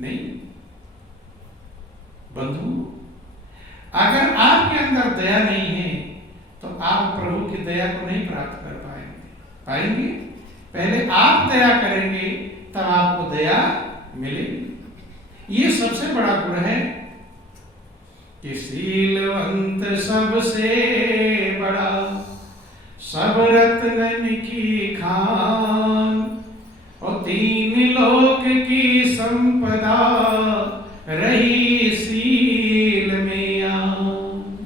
नहीं। बंधु, अगर आपके अंदर दया नहीं है तो आप प्रभु की दया को नहीं प्राप्त कर पाएंगे। पहले आप दया करेंगे तब आपको दया मिलेगी। ये सबसे बड़ा गुण है कि शीलवंत सबसे बड़ा, सब रत्नन की खान, और तीन लोक की संपदा रही शील में आन।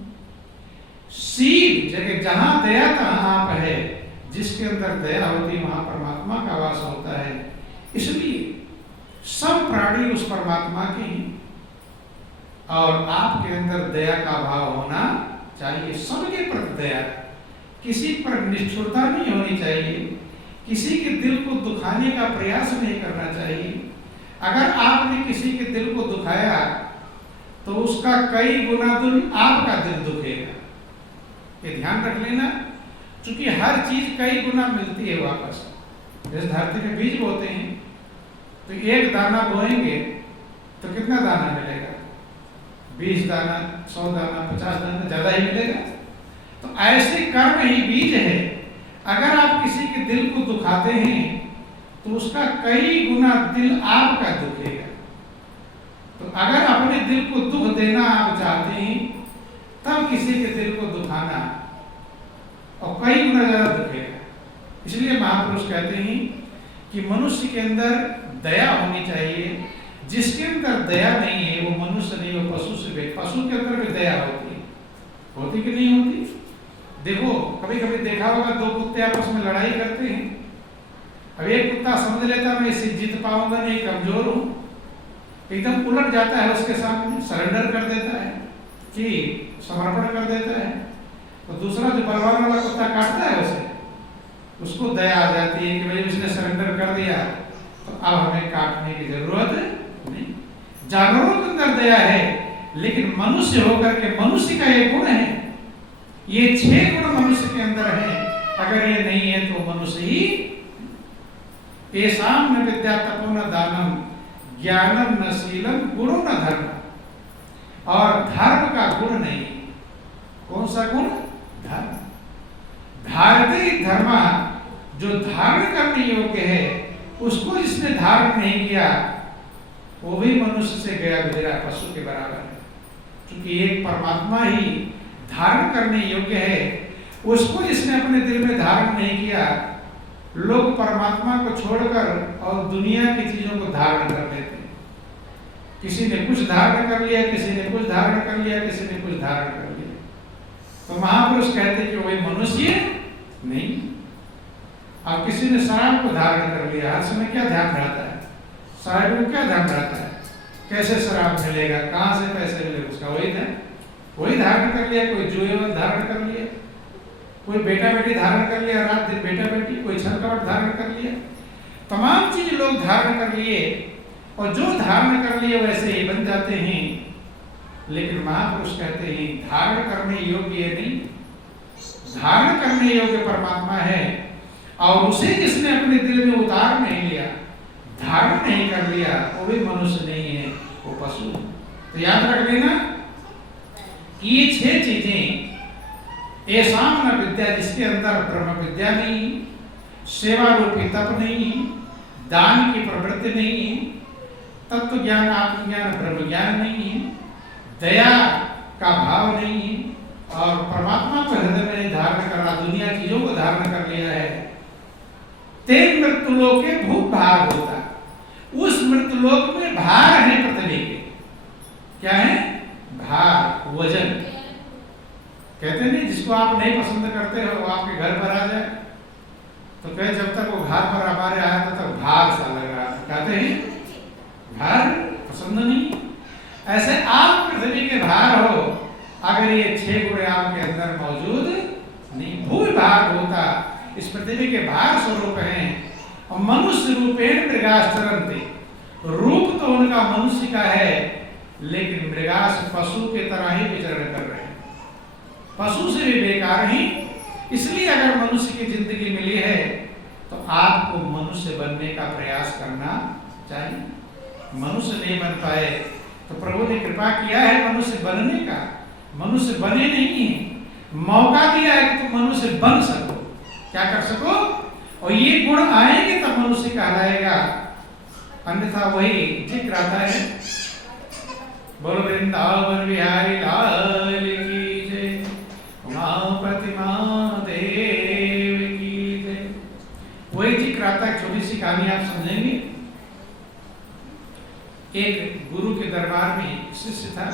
शील जगह जहां दया तहां आप है, जिसके अंदर दया होती वहां परमात्मा का वास होता है। इसलिए सब प्राणी उस परमात्मा के हैं और आपके अंदर दया का भाव होना चाहिए। सबके प्रति दया, किसी पर निष्ठुरता नहीं होनी चाहिए, किसी के दिल को दुखाने का प्रयास नहीं करना चाहिए। अगर आपने किसी के दिल को दुखाया तो उसका कई गुना आपका दिल दुखेगा। ये ध्यान रख लेना, क्योंकि हर चीज कई गुना मिलती है वापस। जैसे धरती में बीज बोते हैं तो एक दाना बोएंगे तो कितना दाना मिलेगा? 20 दाना, 100 दाना, 50 दाना, ज्यादा ही मिलेगा। तो ऐसे कर्म ही बीज है। अगर आप किसी के दिल को दुखाते हैं तो उसका कई गुना दिल आपका दुखेगा। तो अगर अपने दिल को दुख देना आप चाहते हैं तब किसी के दिल को दुखाना, और कई गुना ज्यादा दुखेगा। इसलिए महापुरुष कहते हैं कि मनुष्य के अंदर दया होनी चाहिए। जिसके अंदर दया नहीं है वो मनुष्य नहीं, वो पशु से बेहतर। पशु के अंदर भी दया होती कि नहीं होती? देखो, कभी कभी देखा होगा, दो कुत्ते आपस में लड़ाई करते हैं। अब एक कुत्ता समझ लेता मैं इसे जीत पाऊंगा नहीं, कमजोर हूं, एकदम उलट जाता है उसके सामने, सरेंडर कर देता है कि समर्पण कर देता है। तो दूसरा जो बलवान वाला कुत्ता काटता है उसे, उसको दया आ जाती है कि भाई उसने सरेंडर कर दिया तो अब हमें काटने की जरूरत नहीं। जानवरों के अंदर दया है, लेकिन मनुष्य होकर के मनुष्य का ये गुण है। ये 6 गुण मनुष्य के अंदर है। अगर ये नहीं है तो मनुष्य ही। येषां न विद्या तपो न दानम ज्ञानम न शीलम गुणो न धर्म। और धर्म का गुण नहीं। कौन सा गुण? धर्म। धारते धर्म, जो धारण करने योग्य है उसको जिसने धारण नहीं किया वो भी मनुष्य से गया गुजरा पशु के बराबर है। क्योंकि एक परमात्मा ही धारण करने योग्य है। उसको जिसने अपने दिल में धारण नहीं किया, लोग परमात्मा को छोड़कर और दुनिया की चीजों को धारण कर लेते हैं। किसी ने कुछ धारण कर लिया, किसी ने कुछ धारण कर लिया, किसी ने कुछ धारण कर लिया। तो महापुरुष कहते कि वही मनुष्य नहीं। अब किसी ने शराब को धारण कर लिया, हर समय क्या ध्यान रहता है? शराब को क्या ध्यान रहता है? कैसे शराब मिलेगा, कहां से पैसे मिलेगा, उसका वही धारण कर लिया। कोई जुए में धारण कर लिया, कोई बेटा बेटी धारण कर लिया, रात दिन बेटा बेटी, कोई छल कपट धारण कर लिया। तमाम चीज लोग धारण कर लिए, और जो धारण कर लिए वैसे ही बन जाते हैं। लेकिन महापुरुष कहते हैं धारण करने योग्य नहीं, धारण करने योग्य परमात्मा है। और उसे जिसने अपने दिल में उतार नहीं लिया, धारण नहीं कर लिया, वो भी मनुष्य नहीं है, वो पशु। तो याद रख लेना कि ये 6 चीजें, येषां न विद्या, जिसके अंदर ब्रह्म विद्या नहीं, सेवा रूपी तप नहीं, दान की प्रवृत्ति नहीं है, तत्व ज्ञान आत्मज्ञान ब्रह्म ज्ञान नहीं है, दया का भाव नहीं है, और परमात्मा को हृदय में धारण करा, दुनिया चीजों को धारण कर लिया है। तेन मृत्युलोक के भूप भार होता। उस मृत्युलोक में भार है पृथ्वी के। क्या है? भार, वजन। कहते नहीं, जिसको आप नहीं पसंद करते हो वो आपके घर पर आ जाए तो कहे जब तक वो घर पर हमारे आया तब तक भार सा लग रहा था। कहते हैं भार पसंद नहीं। ऐसे आप पृथ्वी के भार हो अगर ये 6 गुण आपके अंदर मौजूद नहीं। भूल भार होता, इस पृथ्वी के भार स्वरूप हैं। और मनुष्य रूपेण मृगाश्चरन्ति, रूप तो उनका मनुष्य का है, लेकिन मृगास पशु के तरह ही विचरण कर रहे हैं, पशु से भी बेकार ही। इसलिए अगर मनुष्य की जिंदगी मिली है तो आपको मनुष्य बनने का प्रयास करना चाहिए। मनुष्य नहीं बन पाए, तो प्रभु ने कृपा किया है मनुष्य बनने का। मनुष्य बने नहीं है, मौका दिया है कि तुम मनुष्य बन सको, क्या कर सको, और ये गुण आएंगे तब मनुष्य कहलाएगा, अन्यथा वही ठीक रहता है। बोलो वृंदावन बिहारी लाल की जय, उमापति महादेव की जय। वही ठीक रहता है। छोटी सी कहानी आप समझेंगे। एक गुरु के दरबार में शिष्य था,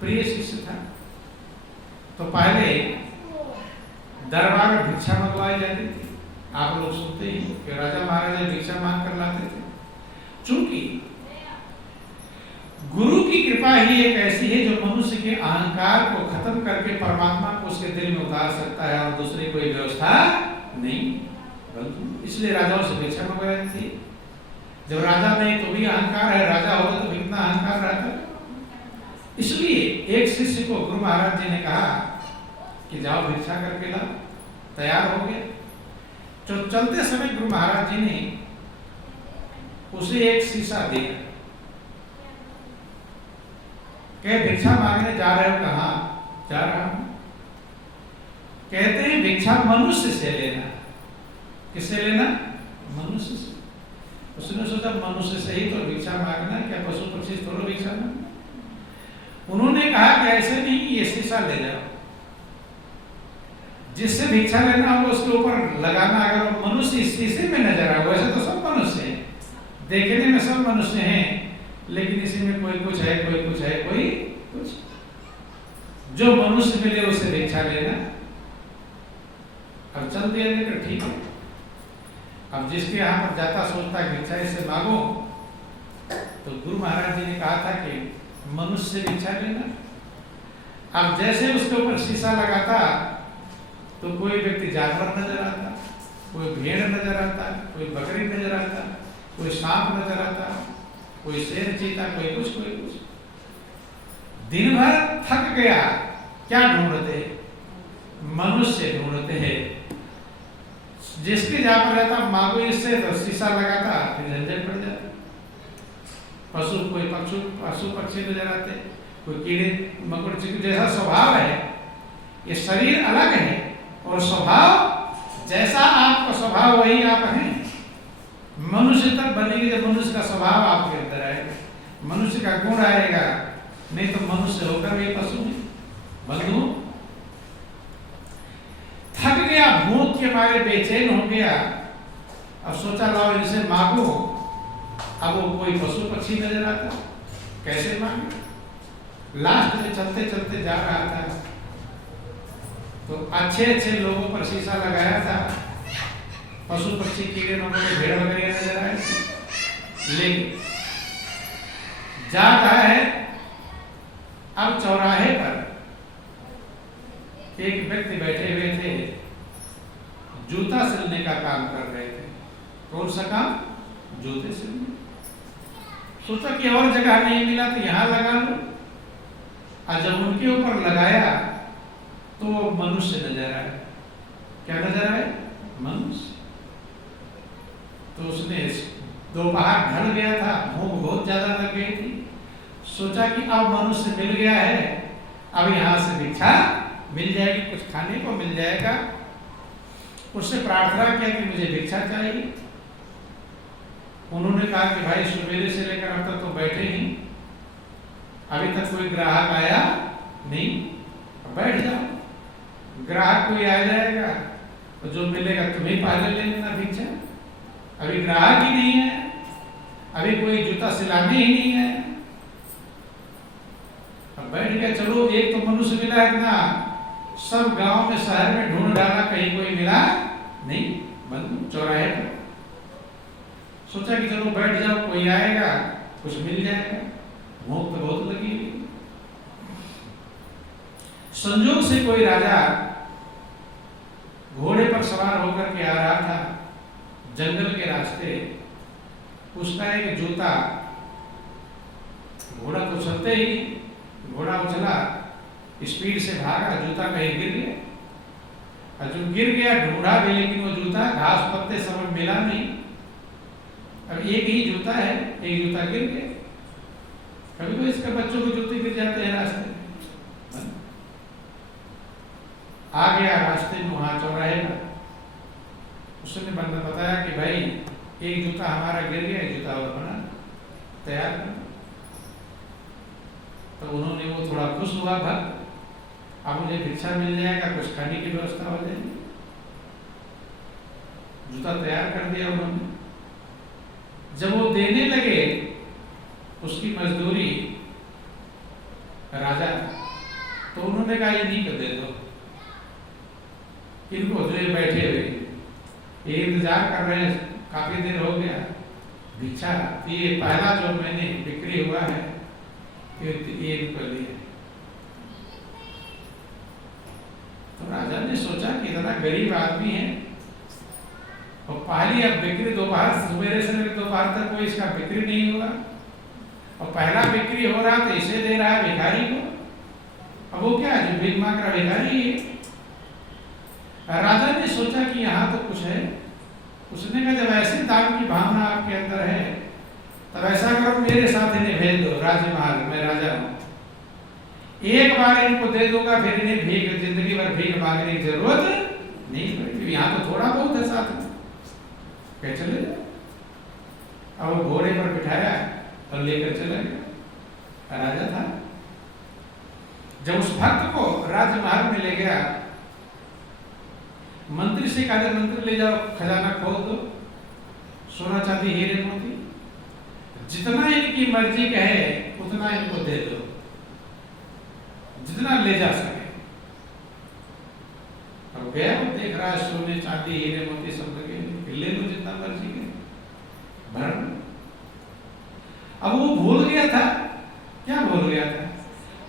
प्रिय शिष्य था। तो पहले दरबार में भिक्षा मंगवाई जाती थी। आप लोग सुनते ही कि राजा महाराजा भिक्षा मांग कर लाते थे। चूंकि गुरु की कृपा ही एक ऐसी है जो मनुष्य के अहंकार को खत्म करके परमात्मा को उसके दिल में उतार सकता है, और दूसरी कोई व्यवस्था नहीं। इसलिए राजाओं से भिक्षा मंगवाई जाती थी। जब राजा नहीं तो भी अहंकार है, राजा होता तो कितना अहंकार रहता। इसलिए एक शिष्य को गुरु महाराज जी ने कहा कि जाओ भिक्षा करके ला। तैयार हो गया। तो चलते समय गुरु महाराज जी ने उसे एक शीशा दिया, कहे भिक्षा मांगने जा रहे हो? कहाँ जा रहा हूं? कहते हैं भिक्षा मनुष्य से लेना। किससे लेना? मनुष्य से। उसने सोचा मनुष्य से ही तो भिक्षा मांगना, क्या पशु पक्षी थोड़ा भिक्षा मांगना। उन्होंने कहा कि ऐसे नहीं, ये शीशा ले जाओ, जिससे भिक्षा लेना हो उसके ऊपर लगाना। अगर मनुष्य इस शीशे में नजर आए, वैसे तो सब मनुष्य हैं, देखने में सब मनुष्य हैं, लेकिन इसी में कोई कुछ है, कोई कुछ है, कोई कुछ। जो मनुष्य मिले उसे भिक्षा लेना। अब चल दिया लेकर, ठीक है। अब जिसके यहाँ पर जाता सोचता है भिक्षा इससे मांगो, तो गुरु महाराज जी ने कहा था कि मनुष्य से भिक्षा लेना। अब जैसे उसके ऊपर शीशा लगाता तो कोई व्यक्ति जानवर नजर आता, कोई भेड़ नजर आता, कोई बकरी नजर आता, कोई सांप नजर आता, कोई शेर चीता, कोई कुछ कोई कुछ। दिन भर थक गया, क्या ढूंढते? मनुष्य ढूंढते हैं। जिसके जहां पर रहता मांगो इससे, तो शीशा लगाता, फिर झंझट पड़ जाता। पशु कोई पशु पक्षी नजर आते, कोई कीड़े मकोड़े, जैसा स्वभाव है। ये शरीर अलग है और स्वभाव जैसा आपका स्वभाव वही आप हैं। मनुष्य तक बनेगी जब मनुष्य का स्वभाव आपके अंदर आएगा, मनुष्य का गुण आएगा, नहीं तो मनुष्य होकर भी पशु है। बंधु थक गया, भूख के मारे बेचैन हो गया। अब सोचा लाओ इनसे मांगो। अब वो कोई पशु पक्षी नजर आता, कैसे मांगे? लास्ट में चलते चलते जा रहा था तो अच्छे अच्छे लोगों पर शीशा लगाया था। पशु पक्षी कीड़े मकोड़े भेड़ वगैरह नजर आए, लेकिन जा रहा है। अब चौराहे पर एक व्यक्ति बैठे हुए थे, जूता सिलने का काम कर रहे थे। कौन सा काम? जूते सिलने। सोचा कि और जगह नहीं मिला तो यहां लगा लो। और जब उनके ऊपर लगाया तो वो मनुष्य नजर आया। क्या नजर आया? मनुष्य। तो उसने दोपहर ढल गया था, भूख बहुत ज्यादा लग गई थी। सोचा कि अब मनुष्य मिल गया है, अब यहां से भिक्षा मिल जाएगी, कुछ खाने को मिल जाएगा। उससे प्रार्थना किया कि मुझे भिक्षा चाहिए। उन्होंने कहा कि भाई सुबेरे से लेकर अब तक तो बैठे ही, अभी तक कोई ग्राहक आया नहीं, बैठ जाओ, ग्राहक कोई आ जाएगा तो जो मिलेगा तुम्हें पहले ले लेना भिक्षा। अभी ग्राहक ही नहीं है, अभी कोई जूता सिलाने ही नहीं है। अब बैठ गया, चलो एक तो मनुष्य मिला इतना, सब गांव में शहर में ढूंढ डाला, कहीं कोई मिला नहीं। बंद चौराहे पर सोचा कि चलो बैठ जाओ, कोई आएगा कुछ मिल जाएगा। भूख तो बहुत लगी हुई। संजोग से कोई राजा घोड़े पर सवार होकर के आ रहा था जंगल के रास्ते। उसका एक जूता, घोड़ा तो चलते ही, घोड़ा उछला, स्पीड से भागा, जूता कहीं गिर गया। और जो गिर गया ढूंढा भी, लेकिन वो जूता घास पत्ते सब मिला नहीं। अब एक ही जूता है, एक जूता गिर गया। कभी तो इसके बच्चों के जूते गिर जाते हैं रास्ते में। आ गया रास्ते में, वहां चौराहे पर उसने बंदा बताया कि भाई एक जूता हमारा गिर गया, एक जूता और बना तैयार कर। तो उन्होंने, वो थोड़ा खुश हुआ भक्त, अब मुझे भिक्षा मिल जाएगा, कुछ खाने की व्यवस्था हो जाएगी। जूता तैयार कर दिया उन्होंने। जब वो देने लगे उसकी मजदूरी राजा, तो उन्होंने कहा ये नहीं कर दे दो, इनको जो बैठे हुए ये इंतजार कर रहे हैं, काफी देर हो गया भिक्षा, ये पहला जो मैंने बिक्री हुआ है ये इनको लिए। तो राजा ने सोचा कि इतना गरीब आदमी है और पहली अब बिक्री दोपहर, सवेरे से दोपहर तक कोई इसका बिक्री नहीं हुआ, और पहला बिक्री हो रहा तो इसे दे रहा है भिखारी को। अब वो क्या जो भीख मांग रहा भिखारी है। राजा ने सोचा कि यहाँ तो कुछ है। उसने कहा जब ऐसी दान की भावना आपके अंदर है तब ऐसा करो मेरे साथ इन्हें भेज दो राजमहल, मैं राजा हूँ, एक बार इनको दे दूंगा, फिर इन्हें भीख, जिंदगी भर भीख मांगने की जरूरत नहीं पड़ेगी, यहाँ तो थोड़ा बहुत है साथ में, क्या चले जाओ। अब वो घोड़े पर बिठाया और लेकर चला गया। राजा था। जब उस भक्त को राजमहल में ले गया, मंत्री से कहा मंत्री ले जाओ, खजाना खोल दो, सोना चांदी हीरे मोती जितना इनकी मर्जी का है उतना इनको दे दो, जितना ले जा सके। अब गया, वो देख रहा है सोने चांदी हीरे मोती सब लगे, ले लो जितना मर्जी के भर। अब वो भूल गया था, क्या भूल गया था,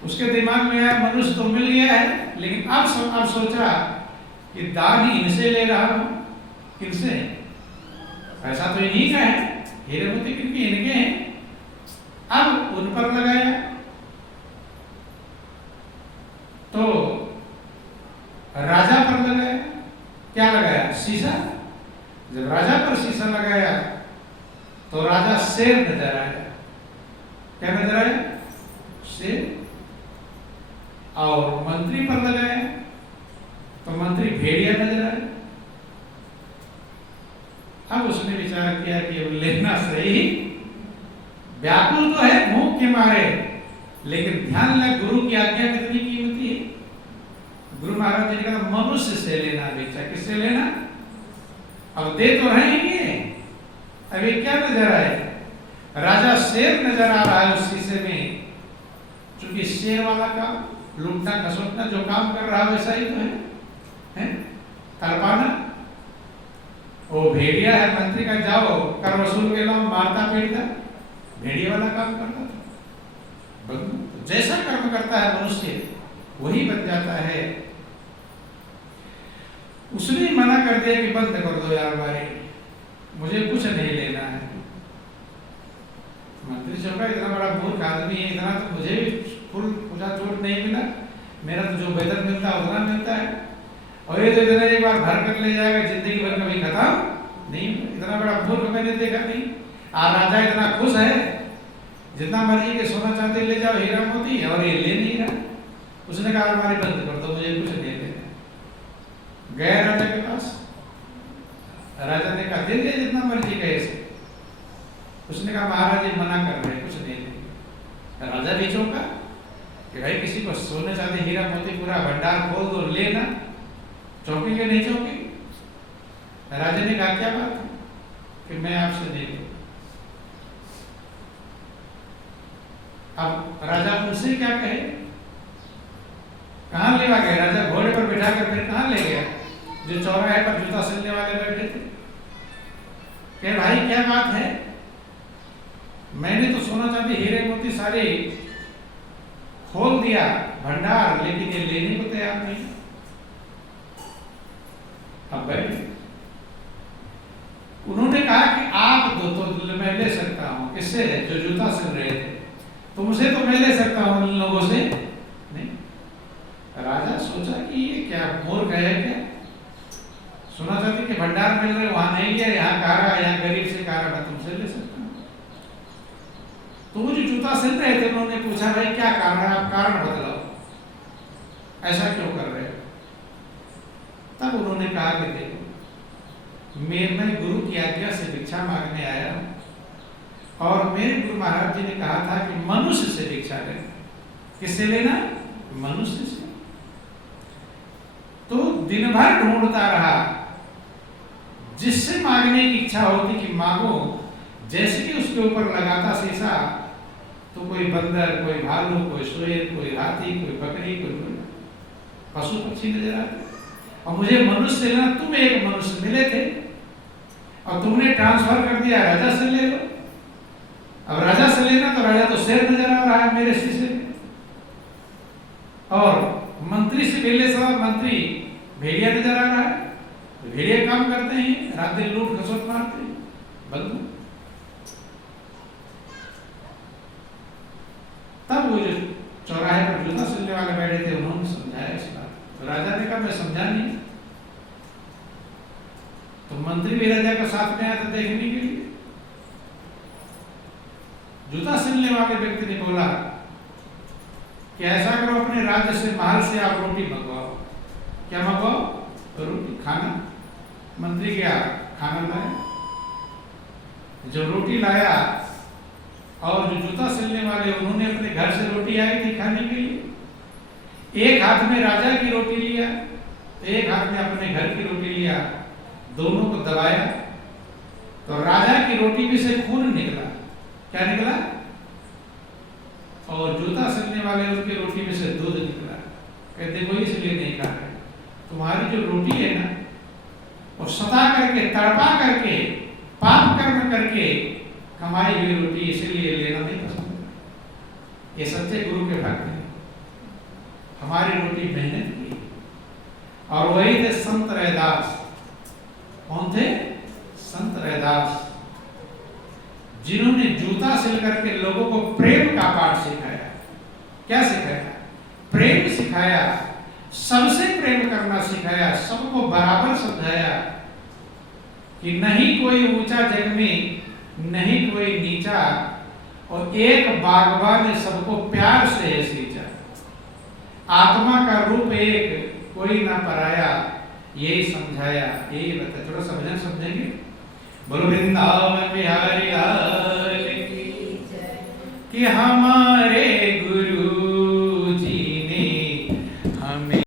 उसके दिमाग में आया मनुष्य तो मिल गया है, लेकिन अब सोचा कि दान ही इनसे ले रहा हूं। किनसे? पैसा तो इन्हीं का है, हीरे मोती किनके? इनके हैं। अब उन पर लगाया तो राजा पर लगाया। क्या लगाया? शीशा। जब राजा पर शीशा लगाया तो राजा शेर नजर आया। क्या नजर आया? शेर। और मंत्री पर लगाया तो मंत्री भेड़िया नजर आया। अब उसने विचार किया कि लेना सही, व्याकुल तो है भूख के मारे, लेकिन ध्यान लग गुरु की आज्ञा कितनी कीमती है। गुरु महाराज जी ने कहा मनुष्य से लेना भिक्षा। किससे लेना? अब दे तो रहे हैं, अभी क्या नजर आए? राजा शेर नजर आ रहा है उस शीशे में, क्योंकि शेर वाला काम, लूटना खसोटना जो काम कर रहा है वैसा ही तो है? तड़पाना। वो भेड़िया है, मंत्री का जाओ कर वसूल के लाओ, मारता पीटता, भेड़िया वाला काम करता था। जैसा कर्म करता है मनुष्य वही बन जाता है। उसने मना कर दिया कि बंद कर दो यार भाई, मुझे कुछ नहीं लेना है। मंत्री चौका इतना बड़ा मूर्ख आदमी है, इतना तो मुझे भी फुल पूजा चोट नहीं मिला, मेरा तो जो वेतन मिलता है उतना मिलता है, और ये तो इतना एक बार भर कर ले जाएगा, जिंदगी भर कभी खत्म नहीं। इतना बड़ा मूर्ख मैंने देखा नहीं। राजा इतना खुश है, जितना मर्जी के सोना चांदी ले जाओ, हीरा मोती, और ये ले नहीं रहा। उसने कहा हमारी बंद कर दो, मुझे कुछ नहीं लेना। गया राजा के पास, राजा ने कहा दे दे जितना मर्जी कहे से। उसने कहा महाराज ये मना कर रहे, कुछ नहीं लेंगे। राजा भी चौंका कि भाई किसी को सोने चांदी हीरा मोती पूरा भंडार खोल दो, लेना, चौंकेंगे नहीं चौंकेंगे? राजा ने कहा क्या बात है कि मैं आपसे नहीं लूं। अब राजा उनसे क्या कहे? कहां ले गए? राजा घोड़े पर बिठा कर फिर कहां ले गया? जो चौराहे पर जूता सिलने वाले बैठे थे। कहे भाई क्या बात है, मैंने तो सोना चांदी हीरे मोती सारे खोल दिया भंडार, लेकिन ये लेने को तैयार नहीं। अब बैठे, उन्होंने कहा कि आप दो तो मैं ले सकता हूं। किससे? जो जूता सिल रहे थे। तुमसे तो मैं ले सकता हूं, उन लोगों से नहीं। राजा सोचा कि ये क्या मूर्ख है क्या, सोना चांदी के भंडार मिल रहे वहां नहीं लिया, यहाँ कहा रहा, यहाँ गरीब से कहा रहा मैं तुमसे ले सकता हूँ। तो वो जो जूता सिल रहे थे उन्होंने पूछा भाई क्या कारण है, आप कारण बतलाओ, ऐसा क्यों कर रहे हो? तब उन्होंने कहा कि देखो मैं गुरु की आज्ञा से भिक्षा मांगने आया हूं, और मेरे गुरु महाराज जी ने कहा था कि मनुष्य से भिक्षा लेना। किससे लेना? मनुष्य से। तो दिन भर ढूंढता रहा, जिससे मांगने की इच्छा होती कि मांगो, जैसे कि उसके ऊपर लगाता शीशा तो कोई बंदर, कोई भालू, कोई शेर, कोई हाथी, कोई बकरी, कोई पशु पक्षी नजर आते। और मुझे मनुष्य लेना, तुम एक मनुष्य मिले थे और तुमने ट्रांसफर कर दिया राजा से ले लो। अब राजा से लेना तो राजा तो शेर नजर आ रहा है मेरे शीशे में, और मंत्री से मिलने समय मंत्री भेड़िया नजर आ रहा है। भेड़िया काम करते हैं, रात दिन लूट खसोट मारते हैं, बंधु। तब वो जो चौराहे पर जूता सिलने वाले बैठे थे उन्होंने समझाया इस बात। तो राजा ने कहा मैं समझा नहीं। तो मंत्री भी राजा का साथ में आया था देखने के लिए। जूता सिलने वाले व्यक्ति ने बोला कि ऐसा करो, अपने राज्य से, महल से आप रोटी मंगवाओ। क्या मंगवाओ? रोटी, खाना। मंत्री गया, खाना लाया। जो रोटी लाया और जो जूता सिलने वाले उन्होंने अपने घर से रोटी आई थी खाने के लिए, एक हाथ में राजा की रोटी लिया, एक हाथ में अपने घर की रोटी लिया, दोनों को दबाया तो राजा की रोटी में से खून निकला। क्या निकला? और जूता सिलने वाले उनकी रोटी में से दूध निकला। कहते वो इसलिए नहीं खा रहे, तुम्हारी जो रोटी है ना वो सता करके, तड़पा करके, पाप कर्म करके कमाई हुई रोटी, इसीलिए लेना नहीं पसंद। ये सच्चे गुरु के भक्त हैं। हमारी रोटी मेहनत की, और वही थे संत रैदास। कौन थे? संत रैदास, जिन्होंने जूता सिल करके लोगों को प्रेम का पाठ सिखाया। क्या सिखाया? प्रेम सिखाया, सबसे प्रेम करना सिखाया, सबको बराबर समझाया कि नहीं कोई ऊंचा जग में, नहीं कोई नीचा, और एक बागवान ने सबको प्यार से सींचा। आत्मा का रूप एक, कोई ना पराया, यही समझाया, यही बताया। थोड़ा समझना, समझेंगे? बोलो वृंदावन बिहारी लाल की, कि हमारे